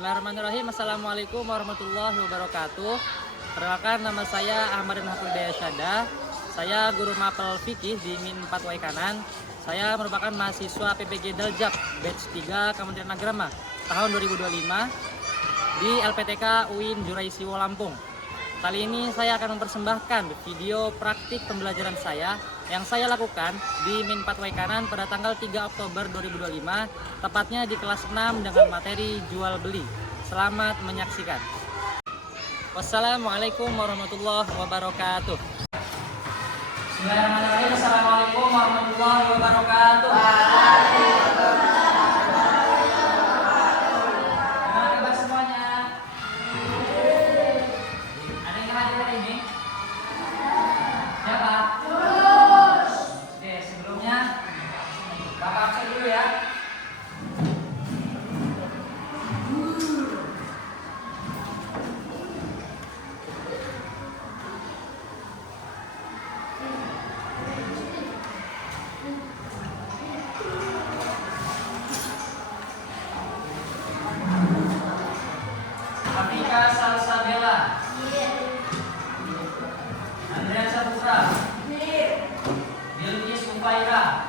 Bismillahirrahmanirrahim. Assalamualaikum warahmatullahi wabarakatuh. Perkenalkan, nama saya Ahmad Hafidaya Syada. Saya guru mapel fikih di Min 4 Waikanan. Saya merupakan mahasiswa PPG Daljab batch 3 Kementerian Agama tahun 2025 di LPTK UIN Juraisiwo Lampung. Kali ini saya akan mempersembahkan video praktik pembelajaran saya yang saya lakukan di Min 4 Waikanan pada tanggal 3 Oktober 2025, tepatnya di kelas 6 dengan materi jual beli. Selamat menyaksikan. Wassalamualaikum warahmatullahi wabarakatuh. Bismillahirrahmanirrahim. Assalamualaikum warahmatullahi wabarakatuh. Afika Salsabella, Andrea Saputra, Bilkis Upaira,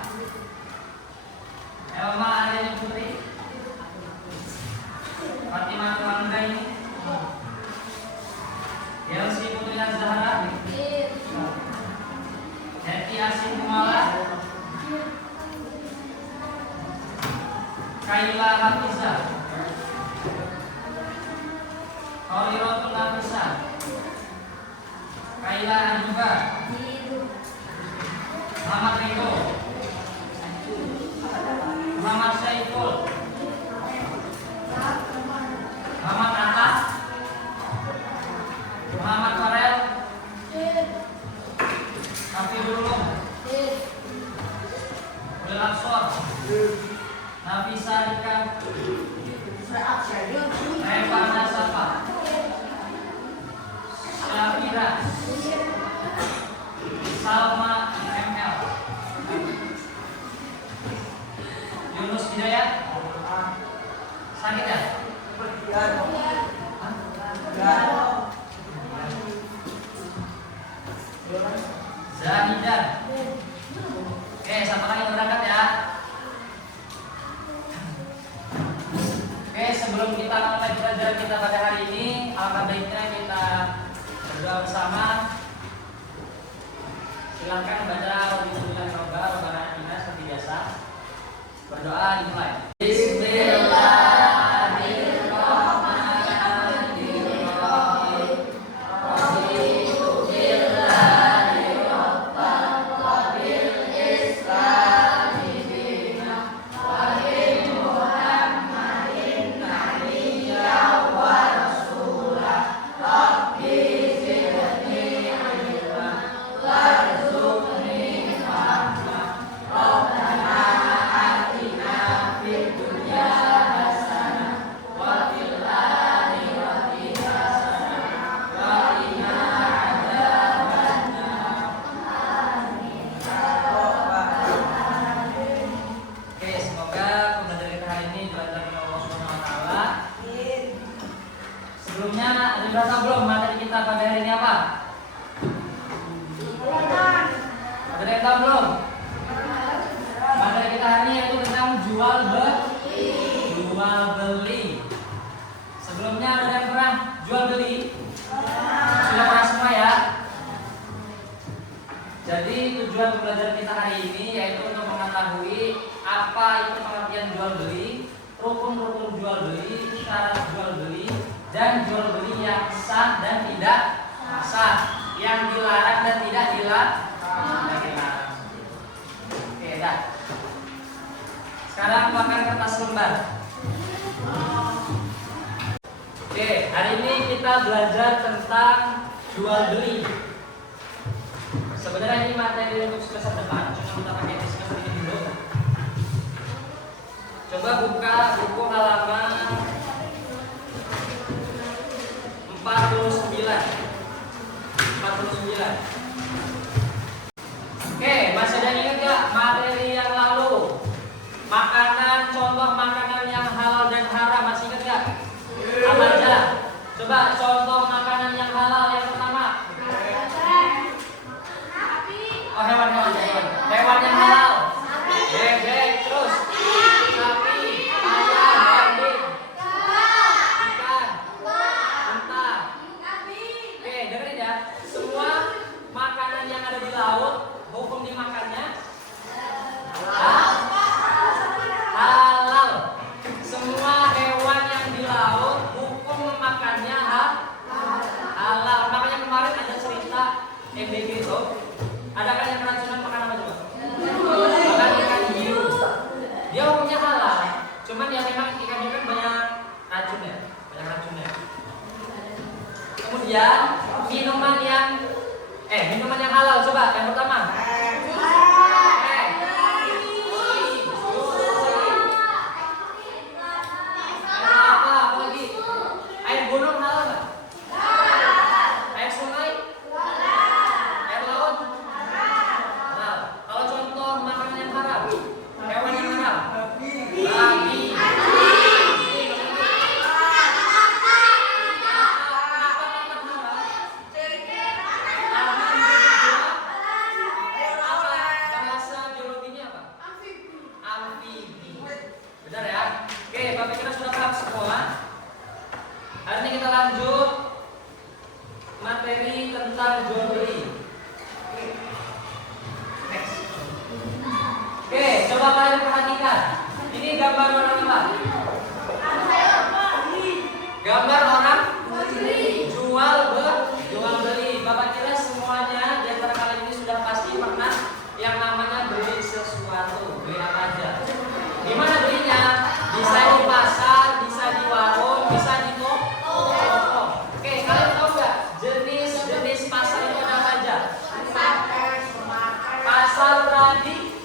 Elma Aryani Putri, Fatimah Tuanggaini, Yelsi Putri Zahra, Heti Asin Kumala, Kaila Hafiza, Kholirotul Nafisa, Kaila Anuba, Muhammad Riko, Muhammad Saiful, Muhammad Atta, Muhammad Farel, Hafidullah, Belapsor, Nafisa Rika, Reva Nasafa, Syafira, Salma ML, Yunus Hidayat, sakit ya? Zahidan. Oke, satu lagi berangkat ya. Oke, sebelum kita mulai pelajaran kita pada hari ini, alangkah baiknya kita berdoa bersama. Silakan baca Bismillahirrahmanirrahim, Rabbana atina seperti biasa. Berdoa dimulai. Bismillah. Sebelumnya ada berasa belum materi kita pada hari ini apa? Ada yang tahu belum? Materi kita hari ini yaitu tentang jual beli. Sebelumnya ada yang pernah jual beli? Sudah pernah semua ya? Jadi tujuan pembelajaran kita hari ini yaitu untuk mengetahui apa itu pengertian jual beli, rukun-rukun jual beli, syarat jual beli, dan jual beli yang sah dan tidak sah, yang dilarang dan tidak dilarang. Oke, dah. Sekarang pakai kertas lembar. Oke, hari ini kita belajar tentang jual beli. Sebenarnya ini materi untuk semester depan, cuma kita pakai semester ini dulu. Coba buka buku halaman 49. Oke, masih ada ingat nggak materi yang lalu? Makanan, contoh makanan yang halal dan haram, masih ingat nggak? Coba contoh makanan yang halal yang pertama. Oh, hewan yang halal. Bebek, terus sapi, ayam, kambing, ikan, unta. Oke, dengerin ya. Semua makanan yang ada di laut, hukum dimakannya halal. Semua hewan yang di laut, hukum memakannya halal. Makanya kemarin ada cerita MBG itu. Ada kan yang keracunan makan apa coba? Makan ikan hiu. Dia hukumnya halal. Cuman ya memang ikan hiu kan banyak racunnya. Kemudian minuman yang halal coba. Yang pertama. Apa lagi? Air gunung halal nggak? Air sungai? Air laut? Halal. Kalau contoh makanan yang haram, hewan yang haram, babi. Bahasa biologinya apa? Amfibi. Benar ya? Oke, Bapak kita sudah paham semua. Hari ini kita lanjut materi tentang jual beli. Next. Oke, coba kalian perhatikan. Ini gambar orang apa? Gambar orang jual beli. Bapak kira semuanya di antara kalian ini sudah pasti pernah yang namanya beli sesuatu. Beli apa aja? Gimana belinya? Bisa di pasar, bisa di warung, bisa di toko. Oke, kalian tahu nggak jenis pasar itu ada apa aja? Pasar tradisional.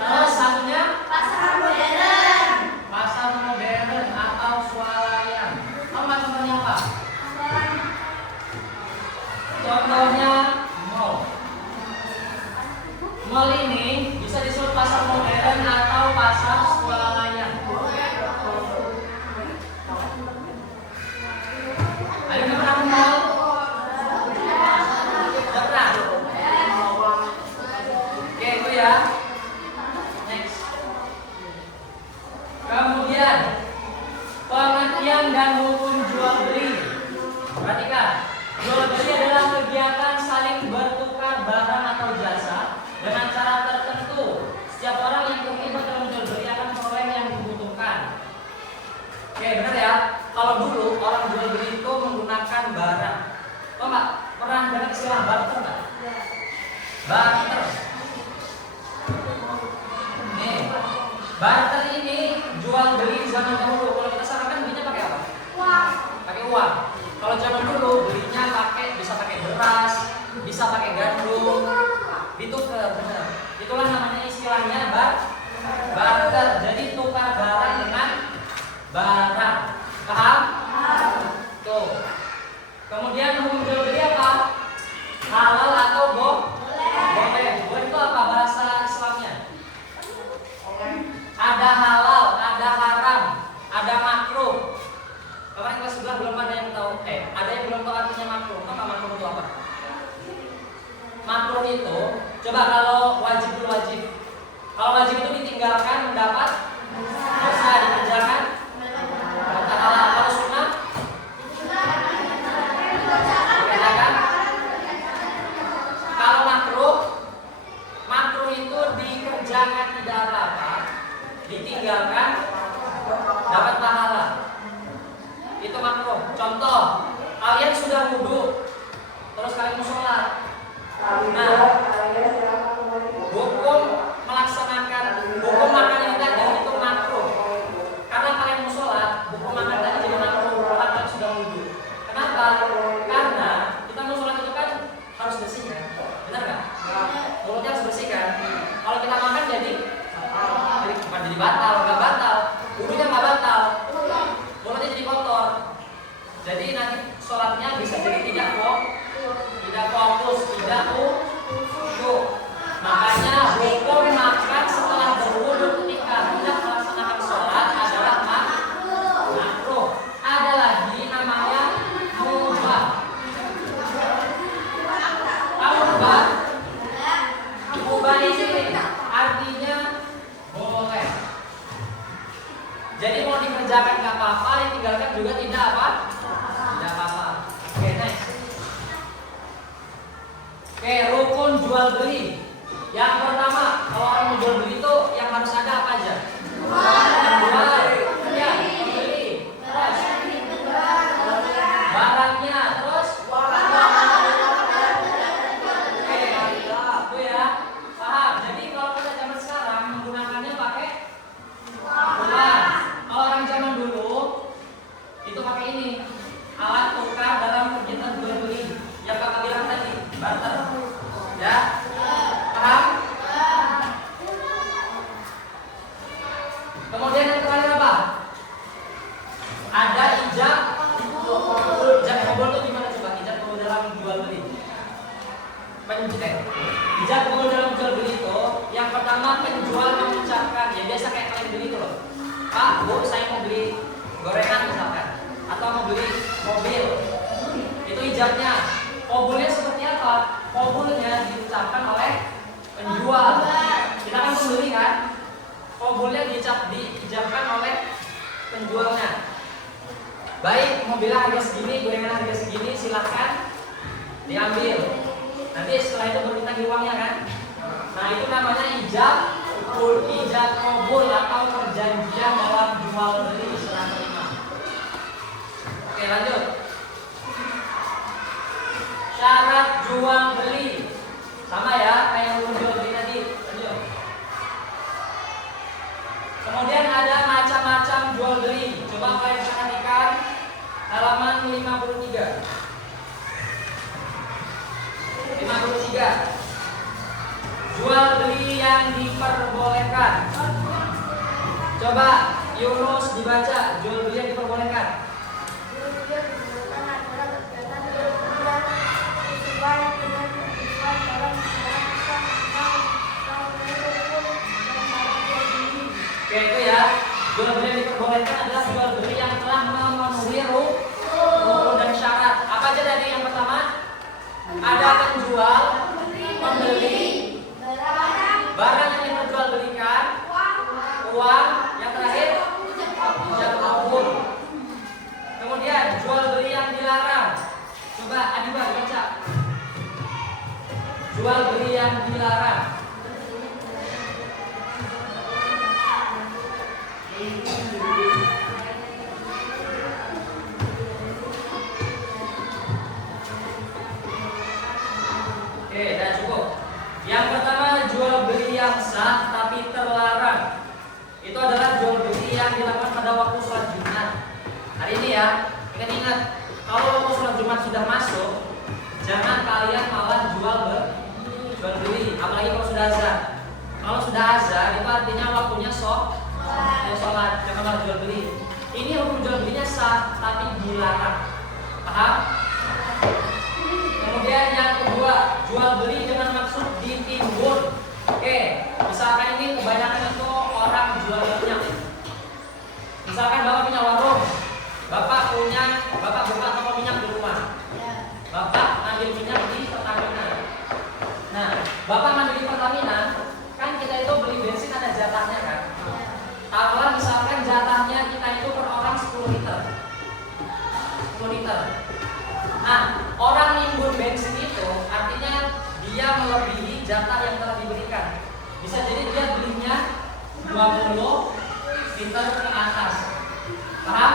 Terus satunya pasar modern atau swalayan. Apa contohnya apa? Contohnya mall. Mall ini bisa disebut pasar modern atau pasar swalayan. Ayo kita pernah ke mall? Sudah pernah? Oke, itu ya. Next. Kemudian pengertian dan hukum jual beli. Perhatikan. Jual beli adalah kegiatan saling bertukar barang atau jasa dengan cara tertentu. Setiap orang yang terlibat dalam jual beli akan memperoleh yang dibutuhkan. Oke, benar ya? Kalau dulu orang jual beli itu menggunakan barang. Tahu nggak? Pernah dengar istilah barter nggak? Barter. Nih, barter ini jual beli zaman dahulu. Kalau kita sekarang kan belinya pakai apa? Pakai uang. Kalau zaman dulu belinya bisa pakai beras, bisa pakai gandum, ditukar, benar. Itulah namanya istilahnya barter. Jadi tukar barang dengan barang. Paham? Tuh. Kemudian hukum jual beli apa? Halal atau boleh. Boleh itu apa bahasa Islamnya? Ada halal, ada haram, ada makruh. Kemarin kelas sebelah belum ada yang tahu. Ada yang belum tahu artinya makruh. Apa makruh itu apa? Makruh itu, coba kalau wajib dulu wajib. Kalau wajib itu ditinggalkan mendapat dosa, dikerjakan mendapat halal. Kalau sunnah dikerjakan. Kalau makruh itu dikerjakan tidak apa-apa, ditinggalkan dapat pahala. Itu makruh. Contoh, kalian sudah wudhu, terus kalian mau sholat. Nah, hukum makan ini tadi itu makruh. Karena kalian mau sholat, hukum makan tadi jadi makruh. Karena kalian sudah wudhu. Kenapa? Karena kita mau sholat itu kan harus bersih kan? Benar nggak? Mulutnya harus bersih kan? Kalau kita makan jadi bukan jadi batal, nggak batal. Wudhunya nggak batal. Mulutnya jadi kotor. Jadi nanti sholatnya bisa jadi tidak fokus, tidak khusyuk. Makanya hukum makan setelah ijab kabul dalam jual beli itu yang pertama penjual mengucapkan, ya biasa kayak kalian beli itu loh. Pak, Bu, saya mau beli gorengan misalkan, atau mau beli mobil. Itu ijabnya. Kabulnya seperti apa? Kabulnya diucapkan oleh penjual. Kita kan pembeli kan? Kabulnya diijabkan oleh penjualnya. Baik, mobilnya harga segini, gorengan harga segini, silahkan diambil. Nanti setelah itu baru kita uangnya kan? Nah itu namanya ijab kabul atau perjanjian dalam jual beli serah terima. Oke lanjut. Syarat jual beli sama ya kayak hukum jual beli tadi. Lanjut. Kemudian ada macam-macam jual beli. Coba kalian perhatikan halaman 53. 53. Jual beli yang diperbolehkan. Coba Yunus dibaca jual beli yang diperbolehkan. Jual beli yang diperbolehkan adalah kegiatan jual beli yang sesuai dengan kebutuhan dalam masyarakat yang Oke itu ya. Jual beli yang diperbolehkan adalah jual beli yang telah memenuhi rukun dan syarat. Apa aja tadi yang pertama? Ada penjual, pembeli, barang yang diperjualbelikan, uang, yang terakhir ijab kabul. Kemudian jual beli yang dilarang. Coba Adiba baca. Jual beli yang dilarang. Oke, dan cukup. Yang pertama jual beli yang sah tapi terlarang. Itu adalah jual beli yang dilakukan pada waktu sholat Jumat. Hari ini ya, ingat kalau waktu sholat Jumat sudah masuk, jangan kalian malah jual beli, apalagi kalau sudah azan. Kalau sudah azan itu artinya waktunya sholat, jangan malah jual beli. Ini hukum jual belinya sah tapi dilarang. Paham? Kemudian yang kedua, jual beli dengan maksud ditimbun. Oke, misalkan ini kebanyakan itu orang jual minyak. Misalkan bapak punya warung, bapak buka toko minyak di rumah. Bapak ambil minyak di Pertamina. Nah, bapak ambil di Pertamina, kan kita itu beli bensin ada jatahnya kan? Taruhlah misalkan jatahnya kita itu per orang 10 liter. 10 liter. Nah, orang nimbun bensin itu artinya dia melebihi jatah yang telah diberikan. Bisa jadi dia belinya 20 liter ke atas. Paham?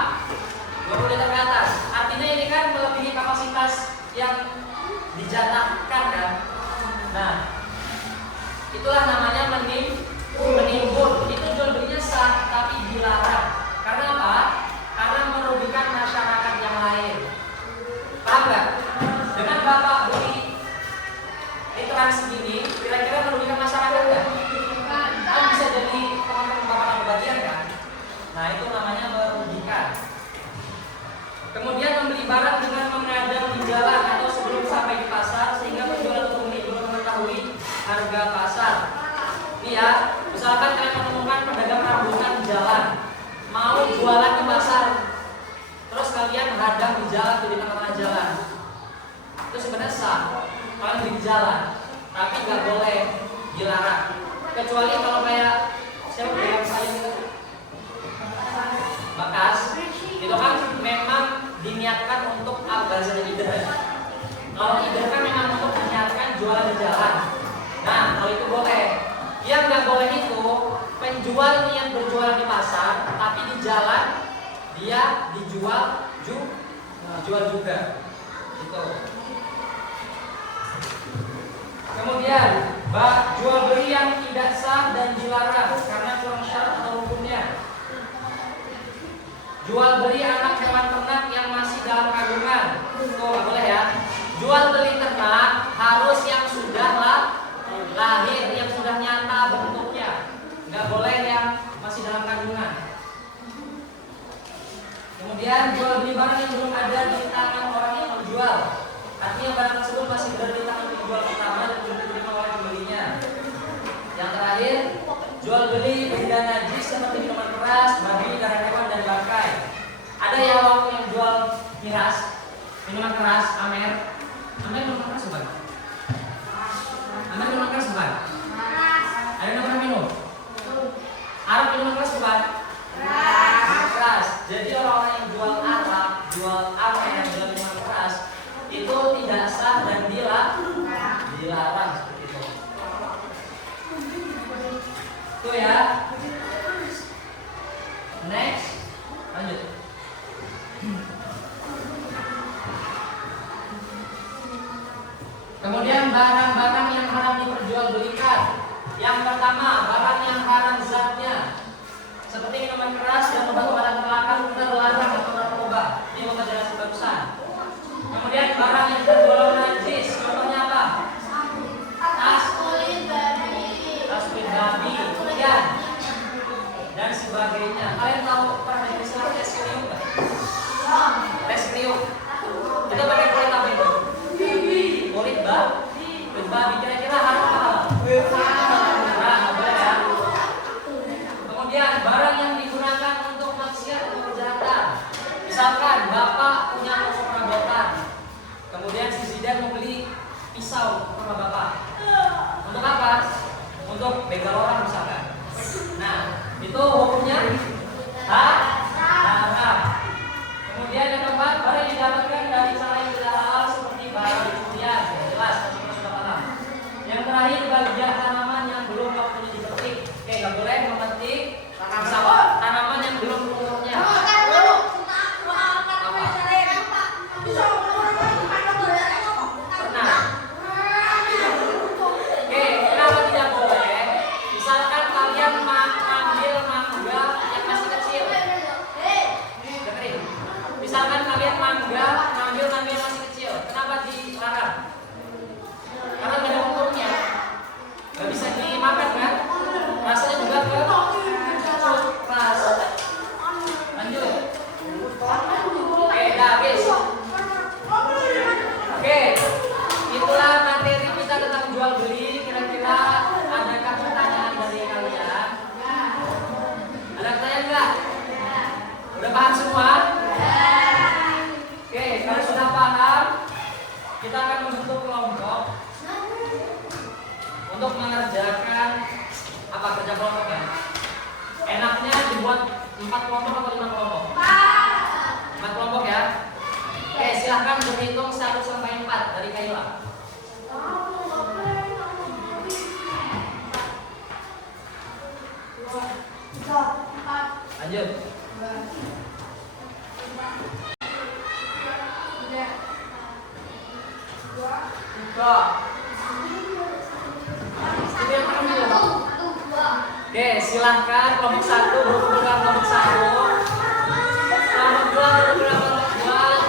20 liter ke atas. Artinya ini kan melebihi kapasitas yang dijatahkan kan. Nah, itulah namanya menimbun. Itu jual belinya sah tapi dilarang. Karena apa? Karena merugikan masyarakat yang lain. Paham nggak? Dengan bapak beli literan segini, kira-kira merugikan masyarakat nggak? Kan bisa jadi teman-teman bapak yang kebagian kan? Nah itu namanya merugikan. Kemudian membeli barang dengan mengadang di jalan atau sebelum sampai di pasar sehingga penjual atau pembeli belum mengetahui harga pasar. Ini ya, misalkan kalian menemukan pedagang rambutan di jalan, mau jualan di pasar, terus kalian hadang di jalan, di tengah-tengah jalan. Itu sebenarnya sah, kalian di jalan, tapi nggak boleh, dilarang. Kecuali kalau kayak siapa pedagang sayur bekas, itu kan memang diniatkan untuk al-bazar idah. Kalau idah kan memang untuk diniatkan jualan di jalan. Nah, kalau itu boleh. Yang nggak boleh itu penjual niat berjualan di pasar, tapi di jalan dia dijual juga. Gitu. Kemudian jual beli yang tidak sah dan dilarang karena kurang syarat atau hukumnya. Jual beli anak hewan ternak yang masih dalam kandungan. Tuh nggak boleh ya. Jual beli ternak harus yang sudah lahir, yang sudah nyata bentuknya. Nggak boleh yang masih dalam kandungan. Kemudian jual beli barang yang belum ada di tangan orang yang menjual. Artinya barang tersebut masih berada di tangan penjual pertama dan jual beli benda najis seperti minuman keras, babi, darah hewan dan bangkai. Ada ya waktu yang jual miras, minuman keras, amer. Amer minuman keras bukan? Amer minuman keras bukan? Ada yang pernah minum? Arak minuman keras bukan? Keras. Jadi orang-orang yang jual arak, jual amer, jual minuman keras itu tidak sah dan dilarang seperti itu. Itu ya. Next, lanjut. Kemudian barang-barang yang haram diperjualbelikan. Yang pertama, barang yang haram zatnya, seperti minuman keras dan obat-obatan pelakar, terlarang atau narkoba. Ini mau jelaskan barusan. Kemudian barang yang tergolong najis, contohnya apa? Tas kulit babi, kemudian dan sebagainya. Kalian tahu pernah dengar istilah tes kriuk nggak? Tes kriuk itu pakai kulit apa itu? Kulit babi. Kira-kira haram apa halal? Nah, boleh ya. Kemudian barang yang digunakan untuk maksiat atau kejahatan. Misalkan bapak punya toko perabotan, kemudian si Zidan mau beli pisau sama bapak. Untuk apa? Untuk begal orang misalkan. Nah, itu hukumnya haram. Kemudian yang keempat, barang yang didapatkan dari cara yang tidak halal seperti barang curian, jelas teman-teman sudah paham. Yang terakhir, bagian tanaman yang belum waktunya dipetik. Oke, nggak boleh memetik tanaman yang belum umurnya. Kita akan membentuk kelompok untuk mengerjakan apa kerja kelompok ya. Enaknya dibuat 4 kelompok atau 5 kelompok? 4 kelompok ya. Oke, silahkan berhitung 1 sampai 4 dari Kaila. Lanjut. Oke, silahkan kelompok 1 berhubung dengan kelompok 1. Kelompok 2 berhubung dengan kelompok 2.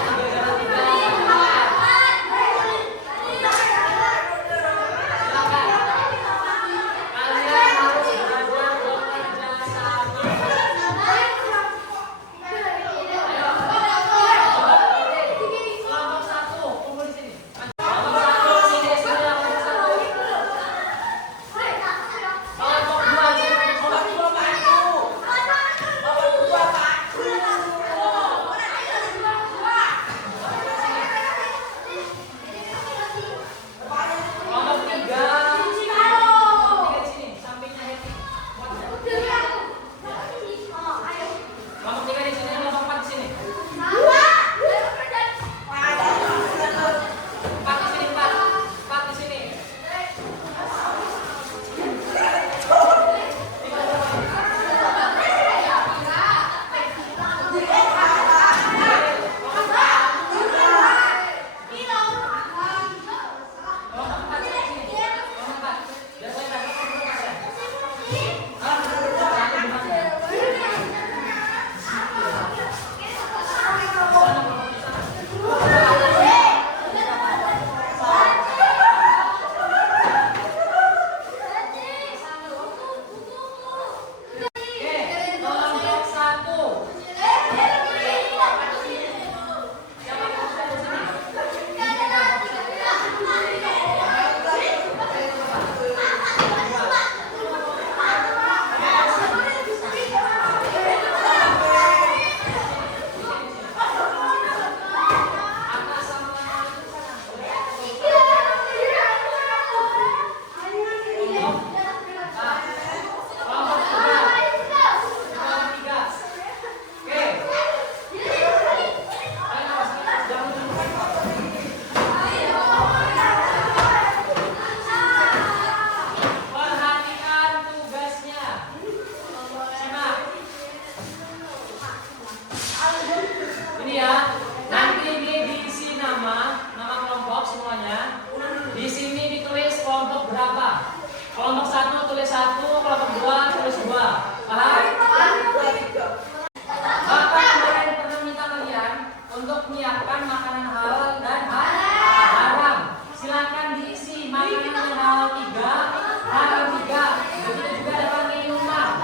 menyediakan makanan halal dan haram. Silakan diisi makanan halal 3, haram 3. Begitu juga dengan minuman.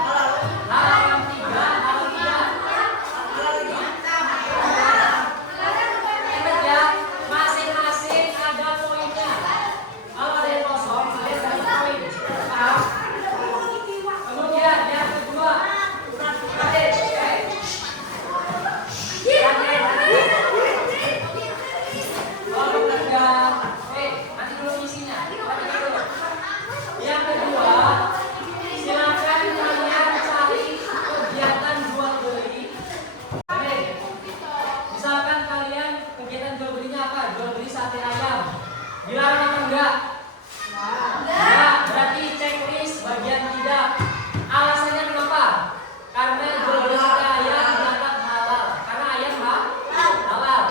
Haram 3, halal 3. Ingat ya, masing-masing ada poinnya. Kalau ada yang kosong, kalian dapat poin. Paham? Kemudian yang kedua, nanti dulu isinya. Yang kedua, silakan kalian cari kegiatan jual beli. Oke. Misalkan kalian kegiatan jual belinya apa? Jual beli sate ayam. Dilarang apa enggak? Enggak. Berarti checklist bagian tidak. Alasannya kenapa? Karena jual beli sate ayam dianggap halal. Karena ayam halal.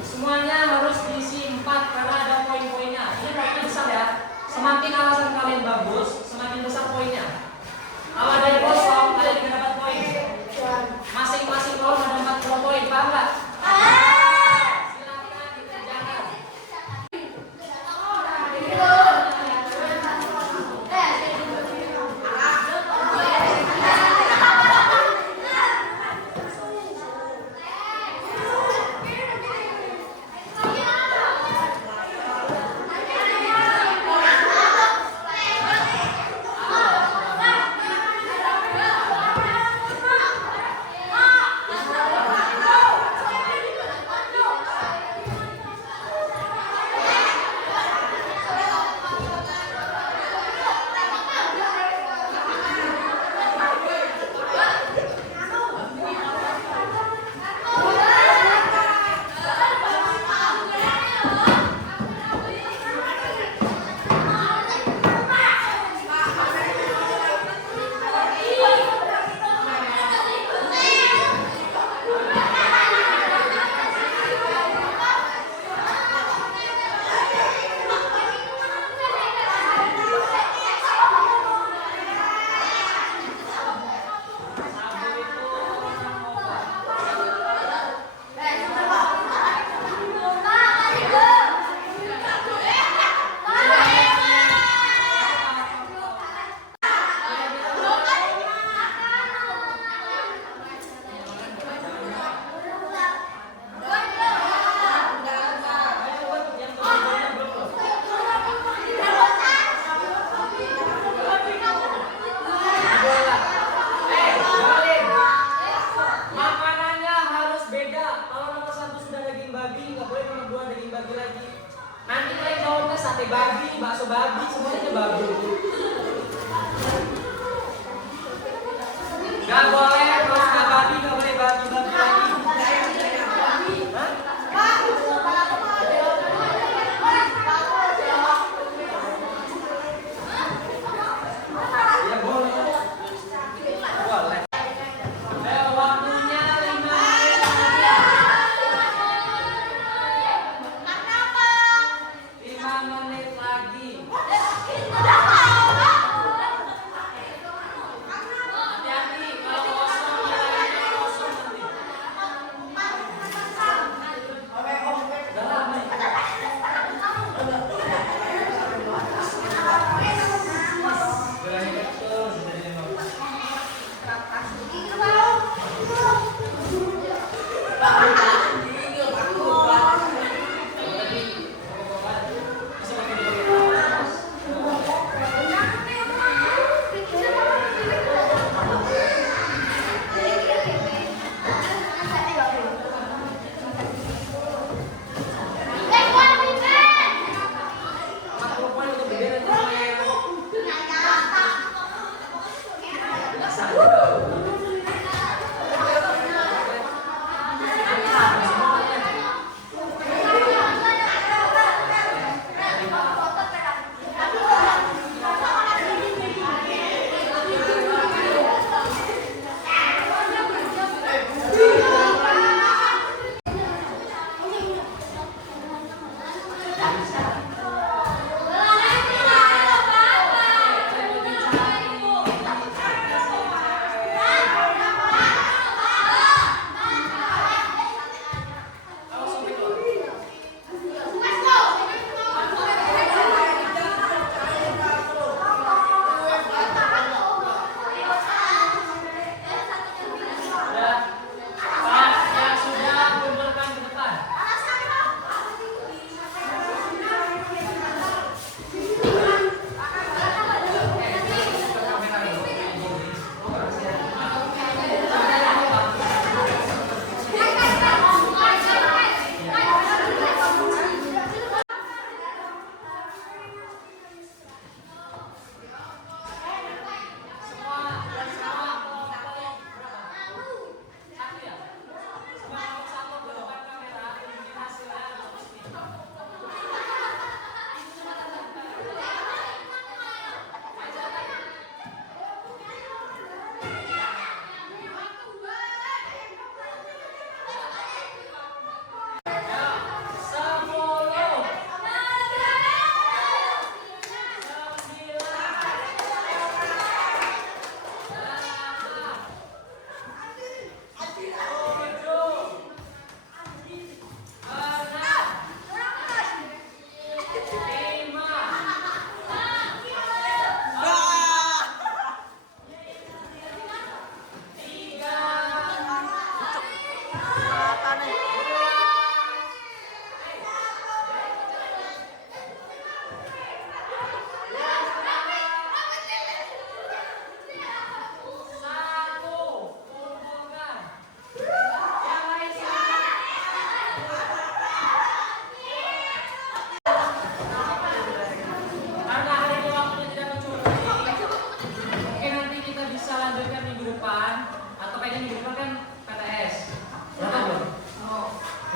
Semuanya harus diisi 4 karena ada poin-poinnya. Ini poinnya besar ya. Semakin alasan kalian bagus, semakin besar poinnya. Kalau ada yang kosong, kalian juga dapat poin. Masing-masing kolom ada 40 poin, paham nggak? Silakan dikerjakan. Makanannya harus beda. Kalau nomor 1 sudah daging babi, nggak boleh nomor 2 daging babi lagi. Nanti kalian jawabnya sate babi, bakso babi, semuanya babi. Nggak boleh, kalau sudah babi nggak boleh babi lagi. Ya boleh. Boleh. Waktunya 5 menit lagi. Hati-hati kalau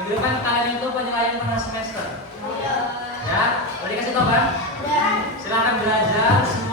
Minggu depan kalian itu penilaian tengah semester. Ya, boleh dikasih tahu kan? Ya. Silakan belajar.